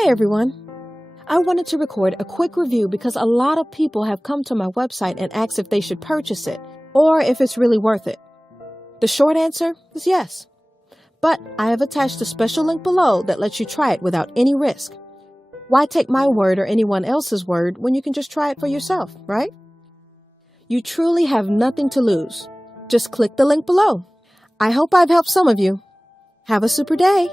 Hey everyone! I wanted to record a quick review because a lot of people have come to my website and asked if they should purchase it or if it's really worth it. The short answer is yes. But I have attached a special link below that lets you try it without any risk. Why take my word or anyone else's word when you can just try it for yourself, right? You truly have nothing to lose. Just click the link below. I hope I've helped some of you. Have a super day!